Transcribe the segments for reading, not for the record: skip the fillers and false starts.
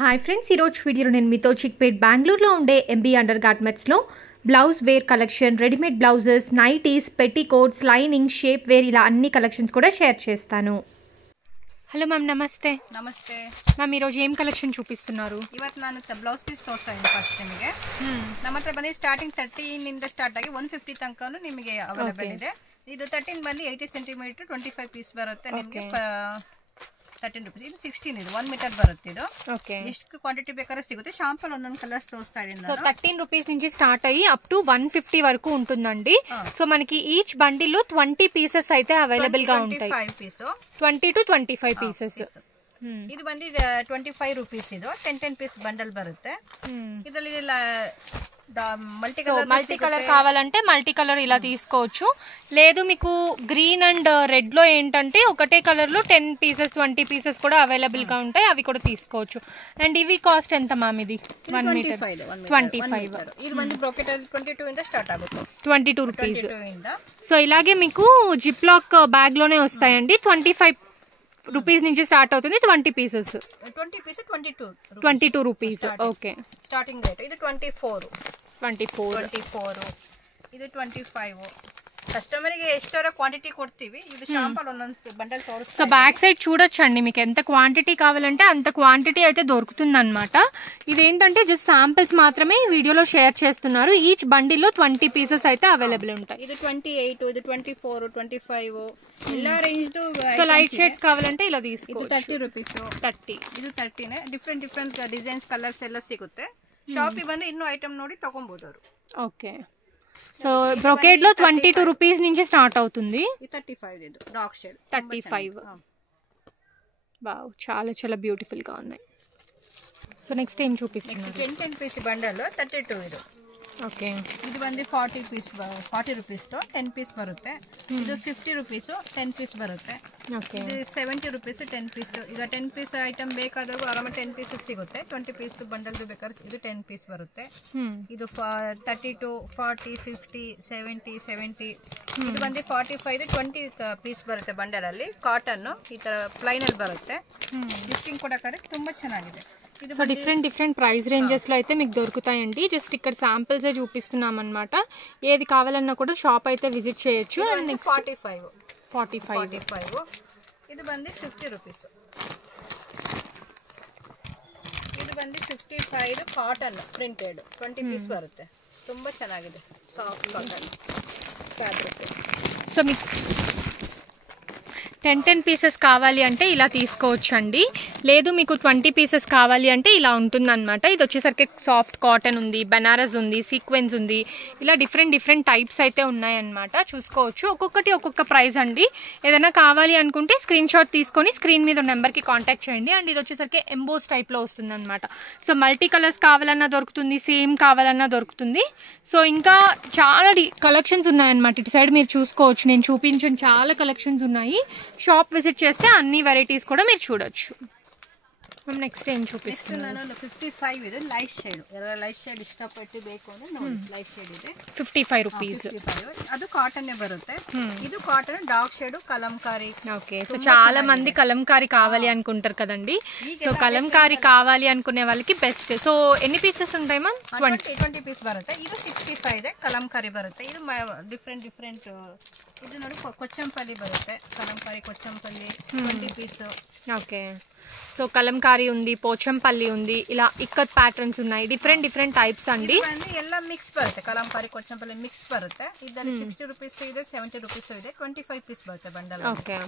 Hi friends, ఈరోజు వీడియోలో నేను మీతో చిక్పేట్ బెంగళూరులో ఉండే ఎంబీ అండర్ గార్మెంట్స్లో blouse wear collection, readymade blouses, nighties, petticoats, lining, shape wear ఇలా అన్ని కలెక్షన్స్ కూడా షేర్ చేస్తాను. హలో మ్యామ్, ನಮಸ್ತೆ. ನಮಸ್ತೆ ಮ್ಯಾಮ್, ಈರೋಜು ಏನು ಕಲೆಕ್ಷನ್ ಚೂಪಿಸ್ತುన్నారు? ಇವತ್ತು ನಾನು ಬ್ಲೌಸ್ ಪೀಸ್ ತೋರಿಸ್ತಾ ಇದ್ದೀನಿ. ಫಸ್ಟ್ ನಿಮಗೆ ನಮ್ಮ ಹತ್ರ ಬಂದು ಸ್ಟಾರ್ಟಿಂಗ್ 13 ಇಂದ ಸ್ಟಾರ್ಟ್ ಆಗಿ 150 ತನಕ ನಿಮಗೆ ಅವೈಲೇಬಲ್ ಇದೆ. ಇದು 13 ಬಂದು 80 ಸೆಂಟಿಮೀಟರ್ 25 ಪೀಸ್ ಬರುತ್ತೆ ನಿಮಗೆ 13 ರೂಪೀಸ್. ಇದು 16 ಇದು 1 ಮೀಟರ್ ಬರುತ್ತೆ. ಇದು ಎಷ್ಟು ಕ್ವಾಂಟಿಟಿ ಬೇಕಾದ್ರೆ ಸಿಗುತ್ತೆ. ಶಾಂಪಲ್ ಒಂದೊಂದು ಕಲರ್ಸ್ ತೋರಿಸ್ತಾ ಇದ್ದೀನಿ. సో 13 రూపీస్ నుంచి స్టార్ట్ అయ్యి అప్ టు 150 వరకు ఉంటుందండి. సో మనకి ఈచ్ బండిల్ లో 20 పీసెస్ అయితే అవైలబుల్ గా ఉంటాయి. 20 to 25 పీసెస్. ಇದು ಬಂದು 25 ರೂಪೀಸ್. ಇದು 10 ಪೀಸ್ ಬಂಡಲ್ ಬರುತ್ತೆ. ಇದರಲ್ಲಿ మల్టీ కలర్ కావాలంటే మల్టీ కలర్ ఇలా తీసుకోవచ్చు. లేదు మీకు గ్రీన్ అండ్ రెడ్ లో ఏంటంటే ఒకటే కలర్ లో 10 పీసెస్ 20 పీసెస్ కూడా అవైలబుల్ గా ఉంటాయి. అవి కూడా తీసుకోవచ్చు. అండ్ ఇవి కాస్ట్ ఎంత మ్యామ్? ఇది 1 మీటర్ 25. ఇది ಬಂದು బ్రోకెట్ 22 ಇಂದ ಸ್ಟಾರ್ಟ್ ಆಗುತ್ತೆ. 22 రూపీస్. సో ఇలాగే మీకు జిప్ లాక్ బ్యాగ్ లోనే వస్తాయండి. 25 రూపీస్ నుంచి స్టార్ట్ అవుతుంది. 20 pieces 22 rupees. Okay, starting rate. ఇది 24. ಇದು 25. కస్టమర్కి ఎక్స్ట్రా క్వాంటిటీ కొడుతీవి. ఇది శాంపుల్ ಒಂದೊಂದು బండల్ తోరుస్తాయి. సో బ్యాక్ సైడ్ చూడొచ్చండి, మీకు ఎంత క్వాంటిటీ కావాలంటే అంత క్వాంటిటీ అయితే దొరుకుతుంది అనమాట. ఇదేంటంటే జస్ట్ శాంపిల్స్ మాత్రమే వీడియోలో షేర్ చేస్తున్నారు. ఈచ్ బండిల్లో 20 పీసెస్ అయితే అవైలబుల్ ఉంటాయి. ఇది 28, ఇది 24, 25 ಎಲ್ಲ ರೇಂಜ್. సో లైట్ షేడ్స్ కావాలంటే ఇలా తీసుకోవచ్చు. 30 ರೂಪೀಸ್. 30. ಇದು 30ನೇ. ಡಿಫ್ರೆಂಟ್ ಡಿಸೈನ್ಸ್ ಕಲರ್ಸ್ ಎಲ್ಲ ಸಿಗುತ್ತೆ. ಶಾಪಿಗೆ ಬಂದು ಇನ್ನೂ ಐಟಮ್ ನೋಡಿ ತಗೊಂಬೋದು. ఓకే, సో బ్రోకేడ్ లో 22 రూపీస్ నుంచి స్టార్ట్ అవుతుంది. 35 ఇది డార్క్ షేడ్ 35. వావ్, చాలా చాలా బ్యూటిఫుల్ గా ఉన్నాయి. సో నెక్స్ట్ ఏం చూపిస్తున్నారు? 10 పీస్ బండల్ 32 ಇದು. ఓకే, ಇದು ಬಂದು 40 ರೂಪೀಸ್ 10 ಪೀಸ್ ಬರುತ್ತೆ. ಇದು 50 ರೂಪೀಸ್ 10 ಪೀಸ್ ಬರುತ್ತೆ. ಇದು 70 ರೂಪೀಸ್ 10 ಪೀಸ್. ಈಗ 10 ಪೀಸ್ ಐಟಮ್ ಬೇಕಾದರೂ ಆರಾಮಾಗಿ 10 ಪೀಸ್ ಸಿಗುತ್ತೆ. 20 ಪೀಸ್ ಬಂಡಲ್ ಬೇಕಾದ್ರೆ ಇದು 10 ಪೀಸ್ ಬರುತ್ತೆ. ಇದು 32, 40, 50, 70. ಇದು ಬಂದು 45 20 ಪೀಸ್ ಬರುತ್ತೆ ಬಂಡಲ್ ಅಲ್ಲಿ. ಕಾಟನ್ ಈ ತರ ಪ್ಲೈನ್ ಅಲ್ಲಿ ಬರುತ್ತೆ. ಗಿಫ್ಟಿಂಗ್ ಕೊಡಕ್ಕಾದ್ರೆ ತುಂಬಾ ಚೆನ್ನಾಗಿದೆ. సో డిఫరెంట్ ప్రైస్ రేంజెస్ లో అయితే మీకు దొరుకుతాయండి. జస్ట్ ఇక్కడ శాంపిల్స్ చూపిస్తున్నాం అనమాట. ఏది కావాలన్నా కూడా షాప్ అయితే విజిట్ చేయొచ్చు. And next 45. ఇది ಬಂದು 50 ರೂಪೀಸ್. ಇದು ಬಂದು 55 ಕಾಟನ್ ಪ್ರಿಂಟೆಡ್ 20 ಪೀಸ್ ಬರುತ್ತೆ. ತುಂಬಾ ಚೆನ್ನಾಗಿದೆ. Soft cotton fabric. సో మీకు 10 పీసెస్ కావాలి అంటే ఇలా తీసుకోవచ్చు అండి. లేదు మీకు 20 పీసెస్ కావాలి అంటే ఇలా ఉంటుంది అనమాట. ఇది వచ్చేసరికి సాఫ్ట్ కాటన్ ఉంది, బనారస్ ఉంది, సీక్వెన్స్ ఉంది. ఇలా డిఫరెంట్ టైప్స్ అయితే ఉన్నాయన్నమాట. చూసుకోవచ్చు. ఒక్కొక్కటి ఒక్కొక్క ప్రైస్ అండి. ఏదైనా కావాలి అనుకుంటే స్క్రీన్ షాట్ తీసుకొని స్క్రీన్ మీద నెంబర్కి కాంటాక్ట్ చేయండి. అండ్ ఇది వచ్చేసరికి ఎంబోస్ టైప్లో వస్తుంది అనమాట. సో మల్టీ కలర్స్ కావాలన్నా దొరుకుతుంది, సేమ్ కావాలన్నా దొరుకుతుంది. సో ఇంకా చాలా కలెక్షన్స్ ఉన్నాయన్నమాట. ఇటు సైడ్ మీరు చూసుకోవచ్చు. నేను చూపించిన చాలా కలెక్షన్స్ ఉన్నాయి. షాప్ విజిట్ చేస్తే అన్ని వెరైటీస్ కూడా మీరు చూడొచ్చు. నెక్స్ట్ ఏం చూపిస్తున్నాను? 55 ఇది లైట్ షేడ్. లైట్ షేడ్ ఇష్టపట్టి ಬೇಕು ಅಂದ್ರೆ ನೋಡಿ ಲೈಟ್ ಶೇಡ್ ಇದೆ. 55 ರೂಪೀಸ್. ಅದು ಕಾಟನ್ ಬರುತ್ತೆ. ಇದು cotton dark shade Kalamkari. Okay, so చాలా మంది కలంకారీ కావాలి అనుకుంటారు కదండి. సో కలంకారీ కావాలి అనుకునే వాళ్ళకి బెస్ట్. సో ఎన్ని పీసెస్ ఉంటాయి మ్యామ్? 20 పీస్ బರುತ್ತೆ. ಇದು 65 ಇದೆ కలంకారీ ಬರುತ್ತೆ. ಇದು ಡಿಫರೆಂಟ್ ಇದು ನೋಡಿ ಕೊಚ್ಚಂಪಲ್ಲಿ ಬರುತ್ತೆ. Kalamkari Kochampalli 20 piece. Okay, so kalamkari ఉంది, పోచంపల్లి ఉంది, ఇలా ఇక్కత్ ప్యాటర్న్స్ ఉన్నాయి. డిఫరెంట్ టైప్స్ అండి. ಎಲ್ಲ ಮಿಕ್ಸ್ ಬರುತ್ತೆ. ಕಲಂಕಾರಿ ಕೊಚ್ಚಂಪಲ್ಲಿ ಮಿಕ್ಸ್ ಬರುತ್ತೆ. ಇದರಲ್ಲಿ 60 ರೂಪೀಸ್ ಇದೆ, 70 ರೂಪೀಸ್ ಇದೆ, 25 ಪೀಸ್ ಬರುತ್ತೆ ಬಂಡಲ್.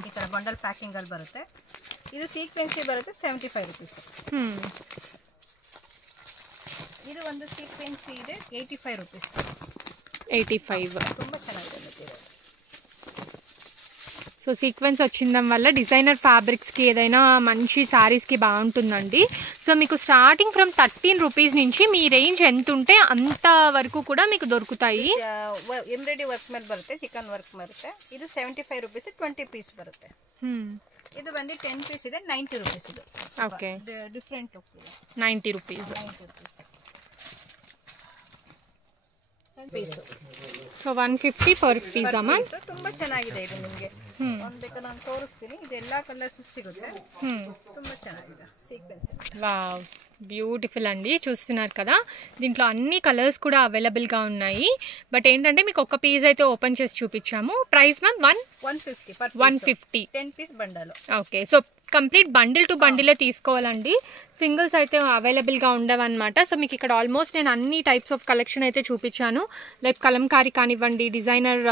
ಈ ತರ ಬಂಡಲ್ ಪ್ಯಾಕಿಂಗ್ ಅಲ್ಲಿ ಬರುತ್ತೆ. ಇದು ಸೀಕ್ವೆನ್ಸಿ ಬರುತ್ತೆ 75 ರೂಪೀಸ್. ಇದು ಒಂದು ಸೀಕ್ವೆನ್ಸಿ ಇದೆ 85 ರೂಪೀಸ್. 85 ತುಂಬಾ ಚೆನ್ನಾಗಿದೆ ಮೆಟೀರಿಯಲ್. సో సీక్వెన్స్ వచ్చిండం వల్ల డిజైనర్ ఫ్యాబ్రిక్స్కి ఏదైనా మంచి శారీస్కి బాగుంటుందండి. సో మీకు స్టార్టింగ్ ఫ్రమ్ 13 రూపీస్ నుంచి మీ రేంజ్ ఎంత ఉంటే అంత వరకు కూడా మీకు దొరుకుతాయి. ఎంబ్రాయిడరీ వర్క్ ಮೇಲೆ ಬರುತ್ತೆ, ಚಿಕನ್ ವರ್ಕ್ ಬರುತ್ತೆ. ಇದು 75 ರೂಪೀಸ್ 20 ಪೀಸ್ ಬರುತ್ತೆ. ಇದು ಬಂದು 10 ಪೀಸ್ ಇದೆ 90 ರೂಪೀಸ್. ಇದು okay, different 90 rupees. So 150 per piece ಅಮ್ಮ. ತುಂಬಾ ಚೆನ್ನಾಗಿದೆ ಇದು. ನಿಮಗೆ ಒಂದು ಬೇಕಾದ್ರೆ ನಾನು ತೋರಿಸ್ತೀನಿ. ಇದು ಎಲ್ಲಾ ಕಲರ್ಸ್ ಸಿಗುತ್ತೆ. ತುಂಬಾ ಚೆನ್ನಾಗಿದೆ ಸೀಕ್ವೆನ್ಸ್. ವಾವ್, బ్యూటిఫుల్ అండి, చూస్తున్నారు కదా. దీంట్లో అన్ని కలర్స్ కూడా అవైలబుల్గా ఉన్నాయి. బట్ ఏంటంటే మీకు ఒక పీస్ అయితే ఓపెన్ చేసి చూపించాము. Price ma'am 150 10 piece bundle. Okay, so complete bundle to బండిలే తీసుకోవాలండి, సింగిల్స్ అయితే అవైలబుల్గా ఉండవన్నమాట. సో మీకు ఇక్కడ ఆల్మోస్ట్ నేను అన్ని టైప్స్ ఆఫ్ కలెక్షన్ అయితే చూపించాను. లైక్ కలంకారీ కానివ్వండి, డిజైనర్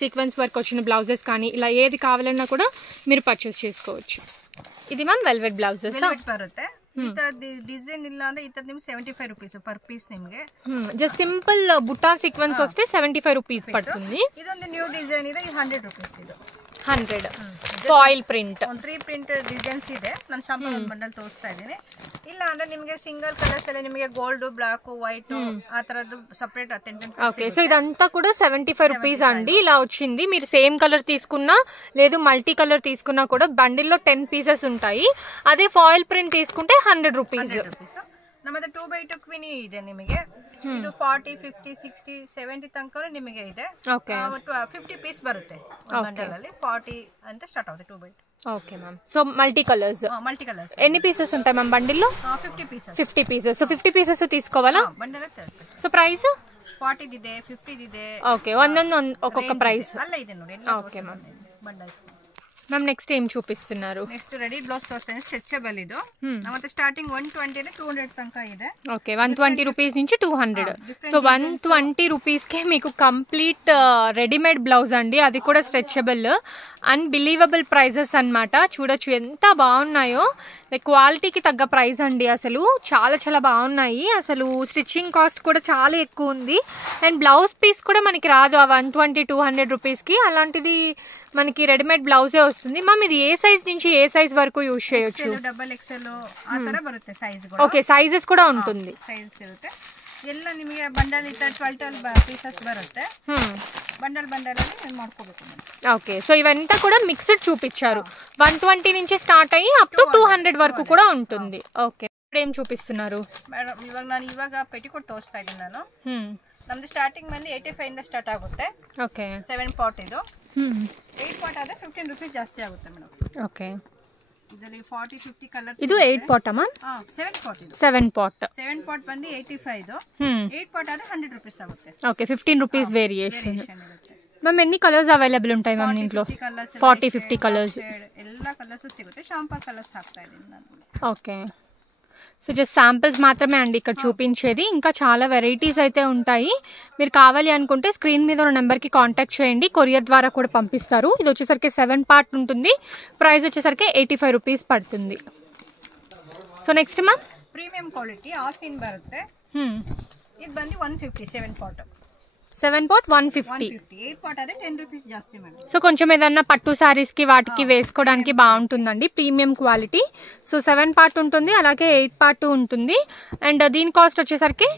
సీక్వెన్స్ వర్క్ వచ్చిన బ్లౌజెస్ కానీ, ఇలా ఏది కావాలన్నా కూడా మీరు పర్చేస్ చేసుకోవచ్చు. ఇది మ్యామ్ ವೆಲ್ವೆಟ್ ಬ್ಲೌಸಸ್ ಬರುತ್ತೆ. ಈ ತರ ಡಿಸೈನ್ ಇಲ್ಲ ಅಂದ್ರೆ ಈ ತರ ನಿಮ್ಗೆ 75 ರೂಪೀಸ್ ಪರ್ ಪೀಸ್. ನಿಮಗೆ ಜಸ್ಟ್ ಸಿಂಪಲ್ ಬುಟಾ ಸೀಕ್ವೆನ್ಸ್ ವಸ್ತೆ 75 ರೂಪೀಸ್ ಪಡ್ತುಂದಿ. ಇದೊಂದು ನ್ಯೂ ಡಿಸೈನ್ ಇದೆ, ಇದು 100 ರೂಪೀಸ್. ಇದು 100 ಫಾಯಿಲ್ ಪ್ರಿಂಟ್, ಒಂದು 3 ಪ್ರಿಂಟ್ ಡಿಸೈನ್ಸ್ ಇದೆ. ನಾನು ಶಾಂಪಲ್ ಒಂದು ಬಂಡಲ್ ತೋರಿಸ್ತಾ ಇದ್ದೀನಿ. ಇಲ್ಲ ಅಂದ್ರೆ ನಿಮಗೆ ಸಿಂಗಲ್ ಕಲರ್ಸ್ ಎಲ್ಲ ನಿಮಗೆ ಗೋಲ್ಡ್, ಬ್ಲಾಕ್, ವೈಟ್ ಆ ತರದ್ದು ಸಪರೇಟ್ 10. ఓకే, సో ఇదంతా కూడా 75 రూపీస్ అండి. ఇలా వచ్చింది. మీరు సేమ్ కలర్ తీసుకున్నా లేదు మల్టీ కలర్ తీసుకున్నా కూడా బండిల్లో 10 పీసెస్ ఉంటాయి. అదే ఫాయిల్ ప్రింట్ తీసుకుంటే 100 రూపీస్. ನಮ್ಮದು 2x2 ಕ್ವೀನಿ ಇದೆ ನಿಮಗೆ. ಇದು 40, 50, 60, 70 ತನಕ ನಿಮಗೆ ಇದೆ. ಓಕೆ, 50 ಪೀಸ್ ಬರುತ್ತೆ ಬಂಡಲ್ ಅಲ್ಲಿ. 40 ಅಂತ ಸ್ಟಾರ್ಟ್ ಆಗುತ್ತೆ 2x2. Okay ma'am. So multi colours ఎన్ని పీసెస్ ఉంటాయి మ్యామ్ బండిల్లో? 50 పీసెస్. 50 పీసెస్. సో 50 పీసెస్ తీసుకోవాలా? ಬಂಡಲ್. సో ప్రైస్ 40 ಇದೆ, 50 ಇದೆ. ఓకే, ಒಂದೊಂದು ఒక్కొక్క ప్రైస్. ಅಲ್ಲ ಇದೆ ನೋಡಿ. Okay ma'am. Bundles ma'am next ఏం చూపిస్తున్నారు? నెక్స్ట్ రెడీ బ్లౌజ్ తోస్తాను, స్ట్రెచబుల్. ఇది ಮತ್ತೆ స్టార్టింగ్ 120 నే 200 తనక ಇದೆ. ఓకే, 120 రూపీస్ నుంచి 200. సో 120 రూపీస్కే మీకు కంప్లీట్ రెడీమేడ్ బ్లౌజ్ అండి, అది కూడా స్ట్రెచబుల్. అన్బిలీవబుల్ ప్రైజెస్ అన్నమాట. చూడొచ్చు ఎంత బాగున్నాయో. లైక్ క్వాలిటీకి తగ్గ ప్రైస్ అండి, అసలు చాలా చాలా బాగున్నాయి. అసలు స్టిచ్చింగ్ కాస్ట్ కూడా చాలా ఎక్కువ ఉంది. అండ్ బ్లౌజ్ పీస్ కూడా మనకి రాదు ఆ 120-200 రూపీస్కి. అలాంటిది మనకి రెడీమేడ్ బ్లౌజే వస్తుంది. మ్యామ్ ఇది ఏ సైజ్ నుంచి ఏ సైజ్ వరకు యూజ్ చేయొచ్చు? ಡಬಲ್ ಎಕ್ಸೆಲ್ ಆ ತರ ಬರುತ್ತೆ ಸೈಜ್. ఓకే, సైజెస్ కూడా ఉంటుంది. ಸೈಜ್ ಇರುತ್ತೆ ಎಲ್ಲ. ನಿಮಗೆ ಬಂಡಲ್ ಇತ್ತ 12 ಪೀಸಸ್ ಬರುತ್ತೆ. ಬಂಡಲ್ ಅಲ್ಲಿ ಮಾಡ್ಕೋಬೇಕು. ఓకే, సో ఇవంతా కూడా మిక్స్డ్ చూపించారు. 120 నుంచి స్టార్ట్ అయ్యి అప్ టు 200 వరకు కూడా ఉంటుంది. ఓకే, ఇప్పుడు ఏం చూపిస్తున్నారు మేడం? ఇవాళ పెట్టికోట్ తోస్తా ಇದ್ದೀನಿ ನಾನು. ನಮ್ದು ಸ್ಟಾರ್ಟಿಂಗ್ ಬಂದು 85 ಇಂದ ಸ್ಟಾರ್ಟ್ ಆಗುತ್ತೆ. ಓಕೆ, 7 ಪಾಟ್ ಇದು. 8 ಪಾಟ್ ಆದ್ರೆ 15 ರೂಪೀಸ್ ಜಾಸ್ತಿ ಆಗುತ್ತೆ ಮೇಡಮ್. ಓಕೆ, ಇದರಲ್ಲಿ 40-50 ಕಲರ್ಸ್. ಇದು 8 ಪಾಟ್ ಅಮ್ಮ? 7 ಪಾಟ್ ಇದು. 7 ಪಾಟ್. 7 ಪಾಟ್ ಬಂದು 85 ಇದು. 8 ಪಾಟ್ ಆದ್ರೆ 100 ರೂಪೀಸ್ ಆಗುತ್ತೆ. Okay, 15 rupees variation. మ్యామ్ ఎన్ని కలర్స్ అవైలబుల్ ఉంటాయి మ్యామ్ దీంట్లో? 40-50 కలర్స్. ಎಲ್ಲ కలర్స్ సిగుతాయి. షాంపా కలర్స్ ಹಾಕ್ತಾ ಇದ್ದೀನಿ ನಾನು. ఓకే, సో జస్ట్ శాంపిల్స్ మాత్రమే అండి ఇక్కడ చూపించేది. ఇంకా చాలా వెరైటీస్ అయితే ఉంటాయి. మీరు కావాలి అనుకుంటే స్క్రీన్ మీద ఉన్న నెంబర్కి కాంటాక్ట్ చేయండి, కొరియర్ ద్వారా కూడా పంపిస్తారు. ఇది వచ్చేసరికి 7 పార్ట్ ఉంటుంది. ప్రైస్ వచ్చేసరికి 85 రూపీస్ పడుతుంది. So next ma'am premium quality half in ಬರುತ್ತೆ. ಇದು ಬಂದು 150 7 ಪಾಟ್. 7 పాట్ 150. 8 పాట్ అదే 10 రూపీస్ జాస్తి మేడం. సో కొంచెం ఏదన్నా పట్టు శారీస్కి వాటికి వేసుకోవడానికి బాగుంటుందండి, ప్రీమియం క్వాలిటీ. సో 7 పార్ట్ ఉంటుంది, అలాగే 8 పార్ట్ ఉంటుంది. అండ్ దీని కాస్ట్ వచ్చేసరికి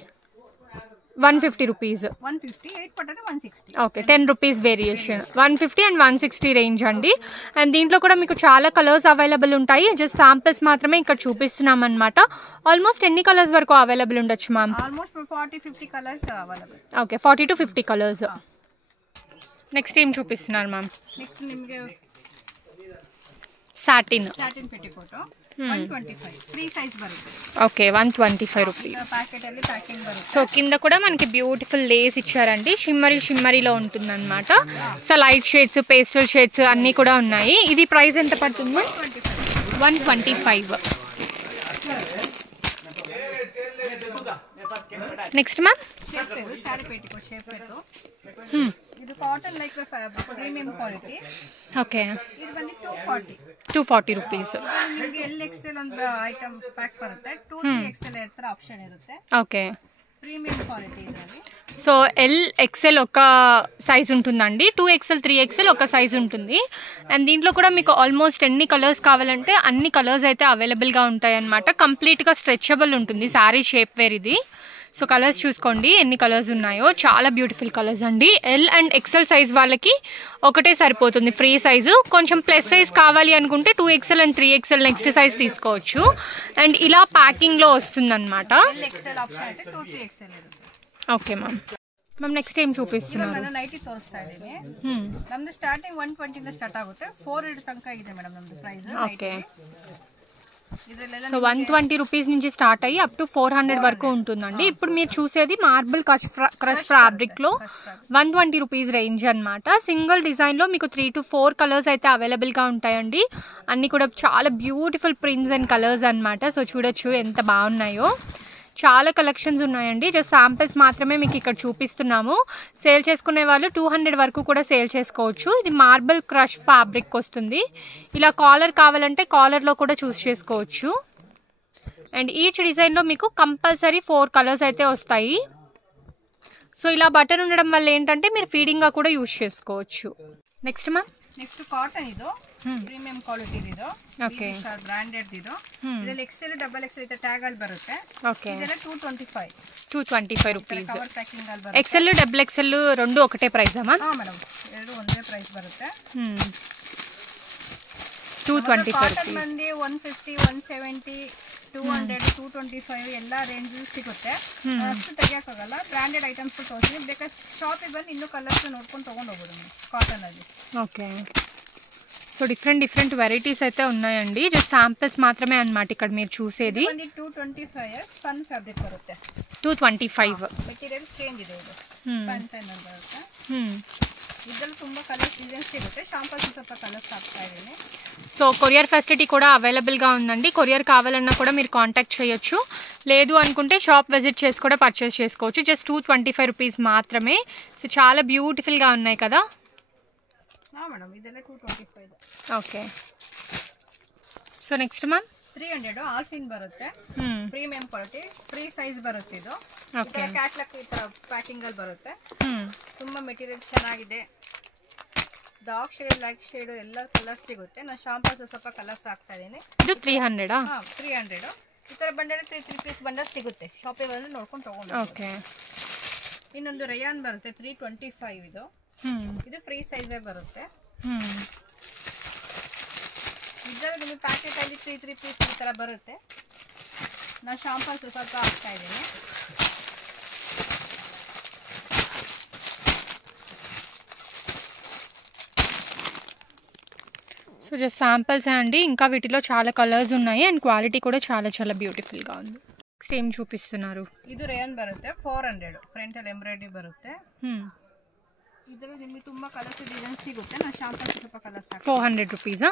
150 రూపీస్. 150. 8 పాట్ అయితే 160. Okay, 10 rupees variation. 150 and 160 range అండి. అండ్ దీంట్లో కూడా మీకు చాలా కలర్స్ అవైలబుల్ ఉంటాయి. జస్ట్ శాంపిల్స్ మాత్రమే ఇక్కడ చూపిస్తున్నాం అనమాట. ఆల్మోస్ట్ ఎన్ని కలర్స్ వరకు అవైలబుల్ ఉండొచ్చు ma'am? Almost 40-50 colours available. Okay, 40-50 colours. Next ఏం చూపిస్తున్నారు మ్యామ్? నెక్స్ట్ నిಮಗೆ సాటిన్ పెట్టికోట్ 125 ఫ్రీ సైజ్ బರುತ್ತೆ. Okay, 125 rupees. ప్యాకెట్ ಅಲ್ಲಿ ప్యాకింగ్ బರುತ್ತೆ. సో కింద కూడా మనకి బ్యూటిఫుల్ లేస్ ఇచ్చారండి, షిమ్మరీలో ఉంటుందన్నమాట. So light shades, pastel shades అన్నీ కూడా ఉన్నాయి. ఇది ప్రైస్ ఎంత పడుతుంది? 125. Next ma'am sari petticoat shape పెట్టు. ఇది cotton like premium quality. Okay, ఇది ಬಂದು 240 రూపీస్. ನಿಮಗೆ LXL ಅಂತ ಐಟಮ್ ಪ್ಯಾಕ್ ಬರುತ್ತೆ. 2XL ಇರ್ತಾರೆ, ಆಪ್ಷನ್ ಇರುತ್ತೆ. ఓకే, ప్రీమియం క్వాలిటీ ಇದರಲ್ಲಿ. సో LXL ఒక సైజ్ ఉంటుందండి, 2XL 3XL ఒక సైజ్ ఉంటుంది. అండ్ దీంట్లో కూడా మీకు ఆల్మోస్ట్ ఎన్ని కలర్స్ కావాలంటే అన్ని కలర్స్ అయితే అవైలబుల్గా ఉంటాయి అన్నమాట. కంప్లీట్గా స్ట్రెచబుల్ ఉంటుంది, శారీ షేప్ వేర్ ఇది. సో కలర్స్ చూసుకోండి ఎన్ని కలర్స్ ఉన్నాయో, చాలా బ్యూటిఫుల్ కలర్స్ అండి. L అండ్ XL సైజ్ వాళ్ళకి ఒకటే సరిపోతుంది, ఫ్రీ సైజు. కొంచెం ప్లస్ సైజ్ కావాలి అనుకుంటే 2XL and 3XL next size తీసుకోవచ్చు. అండ్ ఇలా ప్యాకింగ్లో వస్తుందన్నమాట. Okay ma'am. మ్యామ్ నెక్స్ట్ ఏం చూపిస్తున్నారు? ನಾನು ನೈಟಿ ತೋರಿಸ್ತಾ ಇದ್ದೀನಿ. ನಮ್ದು ಸ್ಟಾರ್ಟಿಂಗ್ 120 ಇಂದ ಸ್ಟಾರ್ಟ್ ಆಗುತ್ತೆ. 400 ತನಕ ಇದೆ ಮೇಡಮ್ ನಮ್ದು ಪ್ರೈಸ್. ಓಕೆ, ಇದರಲ್ಲೆಲ್ಲ సో 120 రూపీస్ నుంచి స్టార్ట్ అయ్యి అప్ టు 400 వరకు ఉంటుందండి. ఇప్పుడు మీరు చూసేది మార్బుల్ క్రష్ ఫ్యాబ్రిక్ లో 120 రూపీస్ రేంజ్ అన్నమాట. సింగిల్ డిజైన్ లో మీకు 3 to 4 కలర్స్ అయితే అవైలబుల్ గా ఉంటాయండి. అన్ని కూడా చాలా బ్యూటిఫుల్ ప్రింట్స్ అండ్ కలర్స్ అన్నమాట. సో చూడొచ్చు ఎంత బాగున్నాయో. చాలా కలెక్షన్స్ ఉన్నాయండి. జస్ట్ శాంపిల్స్ మాత్రమే మీకు ఇక్కడ చూపిస్తున్నాము. సేల్ చేసుకునే వాళ్ళు 200 వరకు కూడా సేల్ చేసుకోవచ్చు. ఇది మార్బుల్ క్రష్ ఫ్యాబ్రిక్ వస్తుంది. ఇలా కాలర్ కావాలంటే కాలర్లో కూడా చూస్ చేసుకోవచ్చు. అండ్ ఈచ్ డిజైన్లో మీకు కంపల్సరీ 4 కలర్స్ అయితే వస్తాయి. సో ఇలా బటన్ ఉండడం వల్ల ఏంటంటే మీరు ఫీడింగ్గా కూడా యూజ్ చేసుకోవచ్చు. నెక్స్ట్ మ్యామ్, ನೆಕ್ಸ್ಟ್ ಕಾಟನ್ ಇದು ಪ್ರೀಮಿಯಂ ಕ್ವಾಲಿಟಿ ಇದು ಓಕೆ ಬ್ರಾಂಡೆಡ್ ಇದು ಇದರಲ್ಲಿ ಎಕ್ಸೆಲ್ ಡಬಲ್ ಎಕ್ಸೆಲ್ ಇದೆ ಟ್ಯಾಗ್ ಅಲ್ಲಿ ಬರುತ್ತೆ. ಓಕೆ ಇದೆಲ್ಲ 225 ರೂಪೀಸ್. ಕವರ್ ಪ್ಯಾಕಿಂಗ್ ಅಲ್ಲಿ ಬರುತ್ತೆ. ಎಕ್ಸೆಲ್ ಡಬಲ್ ಎಕ್ಸೆಲ್ రెండు ఒకటే ప్రైస్ అమ్మా? ಹಾ ಮೇಡಂ, ಎರಡು ಒಂದೇ ಪ್ರೈಸ್ ಬರುತ್ತೆ. 225 ಕಾಟನ್ ಮಂದಿ 150 170 200 225 ಎಲ್ಲ ರೇಂಜ್ ಸಿಗುತ್ತೆ. ಅಷ್ಟು ತೆಗಿಯೋಕ್ಕಾಗಲ್ಲ. ಬ್ರಾಂಡೆಡ್ ಐಟಮ್ಸ್ ತೋರಿಸಿ ಬೇಕಾದ್ರೆ ಶಾಪಿಗೆ ಬಂದು ಇನ್ನೂ ಕಲರ್ಸ್ ನೋಡ್ಕೊಂಡು ತೊಗೊಂಡು ಹೋಗ್ಬೋದು ಕಾಟನ್ ಅಲ್ಲಿ. ఓకే, సో డిఫరెంట్ వెరైటీస్ అయితే ఉన్నాయండి. జస్ట్ శాంపిల్స్ మాత్రమే అన్నమాట ఇక్కడ మీరు చూసేది. 225 స్పన్ ఫ్యాబ్రిక్ బರುತ್ತೆ. 225 మెటీరియల్ చేంజ్ ಇದೆ ಇದು. ಸ್ಪನ್ ಟೈಮ್ ಅಂತ ಬರುತ್ತೆ. ಇದರಲ್ಲಿ ತುಂಬಾ ಕಲರ್ಸ್ ಡಿಸೈನ್ಸ್ ಸಿಗುತ್ತೆ. ಶಾಂಪಲ್ಸ್ ಸ್ವಲ್ಪ ಕಲರ್ಸ್ ಹಾಕ್ತಾ ಇದ್ದೀನಿ. సో కొరియర్ ఫెసిలిటీ కూడా అవైలబుల్గా ఉందండి. కొరియర్ కావాలన్నా కూడా మీరు కాంటాక్ట్ చేయొచ్చు. లేదు అనుకుంటే షాప్ విజిట్ చేసి కూడా పర్చేస్ చేసుకోవచ్చు. జస్ట్ 225 రూపీస్ మాత్రమే. సో చాలా బ్యూటిఫుల్గా ఉన్నాయి కదా. మేడం ಇದೆಲ್ಲ 225. ఓకే, సో నెక్స్ట్ మ్యామ్ 300 ಆಲ್ಫಿನ್ ಬರುತ್ತೆ. ಪ್ರೀಮಿಯಂ ಕ್ವಾಲಿಟಿ ಫ್ರೀ ಸೈಜ್ ಬರುತ್ತೆ ಇದು. ಓಕೆ, ಕ್ಯಾಟ್ಲಾಗ್ ಈ ತರ ಪ್ಯಾಕಿಂಗ್ ಅಲ್ಲಿ ಬರುತ್ತೆ. ತುಂಬಾ ಮೆಟೀರಿಯಲ್ ಚೆನ್ನಾಗಿದೆ. ಡಾರ್ಕ್ ಶೇಡ್ ಲೈಟ್ ಶೇಡ್ ಎಲ್ಲ ಕಲರ್ಸ್ ಸಿಗುತ್ತೆ. ನಾನು ಶಾಂಪಲ್ಸ್ ಸ್ವಲ್ಪ ಕಲರ್ಸ್ ಹಾಕ್ತಾ ಇದೀನಿ. ಇದು 300 300 ಈ ತರ ಬಂಡಲ್ 3 ಪೀಸ್ ಬಂಡಲ್ ಸಿಗುತ್ತೆ. ಶಾಪಿಗೆ ಬಂದು ನೋಡ್ಕೊಂಡು ತಗೊಂಡು. ಓಕೆ, ಇನ್ನೊಂದು ರೇಯಾನ್ ಬರುತ್ತೆ 325 ಇದು. ಇದು ಫ್ರೀ ಸೈಜ್ ಬರುತ್ತೆ. ಇದರಲ್ಲಿ ನಿಮಗೆ ಪ್ಯಾಕೆಟ್ ಅಲ್ಲಿ 3 ಪೀಸ್ ಈ ತರ ಬರುತ್ತೆ. ನಾನು ಶಾಂಪಲ್ಸ್ ಸ್ವಲ್ಪ ಹಾಕ್ತಾ ಇದ್ದೀನಿ. సో జస్ట్ శాంపిల్స్ అండి. ఇంకా వీటిలో చాలా కలర్స్ ఉన్నాయి అండ్ క్వాలిటీ కూడా చాలా బ్యూటిఫుల్గా ఉంది. నెక్స్ట్ ఏం చూపిస్తున్నారు? ಇದು ರೇಯಾನ್ ಬರುತ್ತೆ 400 ಫ್ರಂಟ್ ಅಲ್ಲಿ ಎಂಬ್ರಾಯ್ಡರಿ ಬರುತ್ತೆ. ಇದರಲ್ಲಿ ನಿಮಗೆ ತುಂಬಾ ಕಲರ್ಸ್ ಡಿಸೈನ್ ಸಿಗುತ್ತೆ. ನಾನು ಶಾಂಪಲ್ಸ್ ಸ್ವಲ್ಪ ಕಲರ್ಸ್ ಹಾಕ್ತೀನಿ. 400 రూపీసా?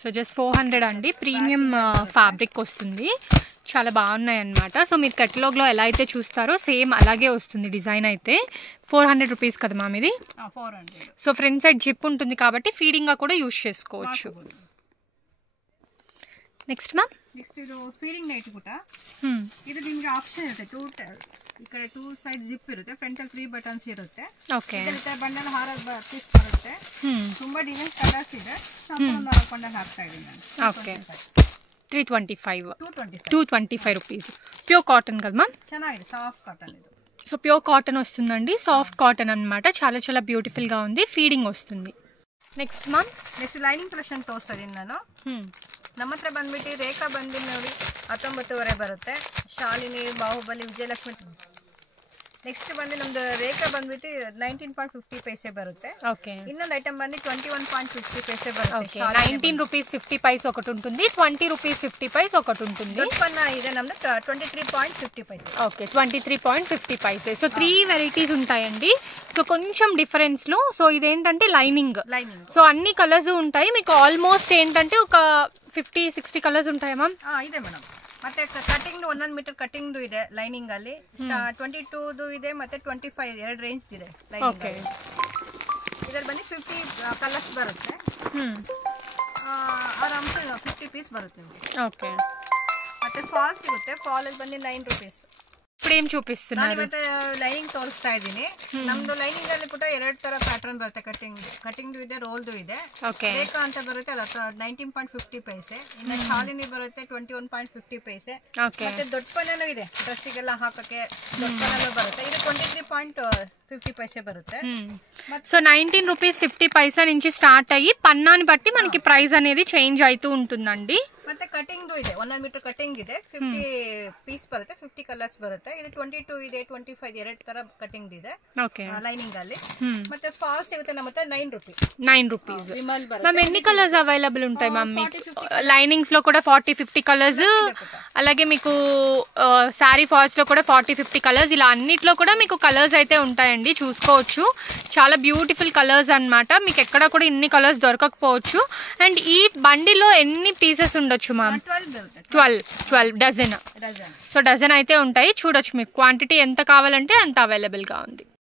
సో జస్ట్ 400 అండి. ప్రీమియం ఫ్యాబ్రిక్ వస్తుంది. చాలా బాగున్నాయి అన్నమాట. సో మీరు కెటలాగ్లో ఎలా అయితే చూస్తారో సేమ్ అలాగే వస్తుంది డిజైన్ అయితే. 400 రూపీస్ కదా మ్యామ్ ఇది? 400. సో ఫ్రంట్ సైడ్ జిప్ ఉంటుంది కాబట్టి ఫీడింగ్గా కూడా యూజ్ చేసుకోవచ్చు. నెక్స్ట్ మ్యామ్, నెక్స్ట్ ಇದು ಫೀಡಿಂಗ್ ನೈಟ್ ಕೂಡ ಇದು ನಿಮಗೆ ಆಪ್ಷನ್ ಇರುತ್ತೆ. ಈ ಕಡೆ 2 ಸೈಡ್ ಜಿಪ್ ಇರುತ್ತೆ. ಫ್ರಂಟ್ ಅಲ್ಲಿ 3 ಬಟನ್ಸ್ ಇರುತ್ತೆ. ಓಕೆ, ಬಂಡಲ್ ಹಾರ ಪೀಸ್ ಬರುತ್ತೆ. ತುಂಬಾ ಡಿಸೈನ್ ಕಲರ್ಸ್ ಇದೆ. ಸಂಪೂರ್ಣ ಬಂಡಲ್ ಹಾಕ್ತಾ ಇದ್ದೀನಿ ನಾನು. Okay, 225 rupees. ప్యూర్ కాటన్ కదా మ్యామ్? ಚೆನ್ನಾಗಿದೆ, సాఫ్ట్ కాటన్ ఇది. సో ప్యూర్ కాటన్ వస్తుందండి. సాఫ్ట్ కాటన్ అన్నమాట. చాలా బ్యూటిఫుల్గా ఉంది. ఫీడింగ్ వస్తుంది. Next ma'am, next lining collection ತೋರಿಸ್ತಾ ಇದ್ದೀನಿ ನಾನು. ನಮ್ಮ ಹತ್ರ ಬಂದ್ಬಿಟ್ಟು ರೇಖಾ ಬಂದು ನೋಡಿ 19ವರೆ ಬರುತ್ತೆ. ಶಾಲಿನಿ, ಬಾಹುಬಲಿ, ವಿಜಯಲಕ್ಷ್ಮಿ. ನೆಕ್ಸ್ಟ್ ಬಂದು ನಮ್ದು ರೇಖಾ ಬಂದ್ಬಿಟ್ಟು 19.50 ಪೈಸೆ ಬರುತ್ತೆ. ఓకే, ಇನ್ನೊಂದು ಐಟಮ್ ಬಂದು 21.50 పైసే ಬರುತ್ತೆ. 19 రూపీస్ 50 పైస్ ఒకటి ఉంటుంది. 20 రూపీస్ 50 పైస్ ఒకటి ఉంటుంది. ఉత్పన్న ಇದೆ ನಮ್ದು 23.50 paise. Okay, 23.50 paise. So 3 varieties ఉంటాయండి. సో కొంచెం డిఫరెన్స్లో. సో ఇదేంటంటే లైనింగ్. సో అన్ని కలర్స్ ఉంటాయి మీకు. ఆల్మోస్ట్ ఏంటంటే ఒక 50-60 కలర్స్ ఉంటాయా మ్యామ్? ಇದೆ ಮೇಡಮ್. ಮತ್ತೆ ಕಟಿಂಗ್ 1 ಮೀಟರ್ ಕಟಿಂಗ್ ಇದೆ ಲೈನಿಂಗ್ ಅಲ್ಲಿ. 22 ಇದೆ ಮತ್ತೆ 25 ಎರಡು ರೇಂಜ್ ಇದೆ ಲೈನಿಂಗ್ ಅಲ್ಲಿ. ಇದರಲ್ಲಿ ಬಂದು 50 ಕಲರ್ಸ್ ಬರುತ್ತೆ. ಆರಾಮ್ಸೆ 50 ಪೀಸ್ ಬರುತ್ತೆ ನಿಮಗೆ. ఓకే, ಮತ್ತೆ ಫಾಲ್ ಸಿಗುತ್ತೆ. ಫಾಲ್ ಅಲ್ಲಿ ಬಂದು 9 ರೂಪೀಸ್. ఇప్పుడు ఏం చూపిస్తున్నారు? ಇವತ್ತು ಲೈನಿಂಗ್ ತೋರಿಸ್ತಾ ಇದ್ದೀನಿ. ನಮ್ದು ಲೈನಿಂಗ್ ಅಲ್ಲಿ ಕೂಡ 2 ತರ ಪ್ಯಾಟರ್ನ್ ಬರುತ್ತೆ. ಕಟಿಂಗ್ ಇದೆ, ರೋಲ್ದು ಇದೆ. ರೇಖಾ ಅಂತ ಬರುತ್ತೆ ಅದು 19.50 ಪೈಸೆ. ಇನ್ನು ಶಾಲಿನಿ ಬರುತ್ತೆ 21.50 ಪೈಸೆ. ಮತ್ತೆ ದೊಡ್ಡ ಪನ್ನೂ ಇದೆ, ಡ್ರೆಸ್ಸಿಗೆಲ್ಲ ಹಾಕಕ್ಕೆ ದೊಡ್ಡ ಪನ್ನೂ ಬರುತ್ತೆ. ಇದು 23.50 పైసే బರುತ್ತೆ. సో 19 రూపీస్ 50 పైసా నుంచి స్టార్ట్ అయ్యి పన్నాని బట్టి మనకి ప్రైస్ అనేది చేంజ్ అవుతూ ఉంటుందండి. ಮತ್ತೆ ಕಟಿಂಗ್ ಇದೆ 1 ಮೀಟರ್ ಕಟಿಂಗ್ ಇದೆ 50 ಪೀಸ್ ಬರುತ್ತೆ 50 ಕಲರ್ಸ್ ಬರುತ್ತೆ ಇದು 22 ಇದೆ 25 ಎರಡು ತರ ಕಟಿಂಗ್ ಇದೆ ఓకే ಲೈನಿಂಗ್ ಅಲ್ಲಿ ಮತ್ತೆ ಫಾಲ್ಸ್ ಸಿಗುತ್ತೆ ನಮ್ಮ ಹತ್ರ 9 రూపీస్ ವಿಮಲ್ ಬರುತ್ತೆ మ్యామ్ ఎన్ని కలర్స్ అవైలబుల్ ఉంటాయి మ్యామ్ మీకు లైనింగ్స్ లో కూడా 40-50 కలర్స్ అలాగే మీకు సారీ ఫాల్స్ లో కూడా 40-50 కలర్స్ ఇలా అన్నిట్లో కూడా మీకు కలర్స్ అయితే ఉంటాయండి చూసుకోవచ్చు చాలా బ్యూటిఫుల్ కలర్స్ అన్నమాట మీకు ఎక్కడ కూడా ఇన్ని కలర్స్ దొరకకపోవచ్చు అండ్ ఈ బండిలో ఎన్ని పీసెస్ ఉండొచ్చు మ్యామ్ 12 డజన్ సో డజన్ అయితే ఉంటాయి చూడొచ్చు మీకు క్వాంటిటీ ఎంత కావాలంటే అంత అవైలబుల్గా ఉంది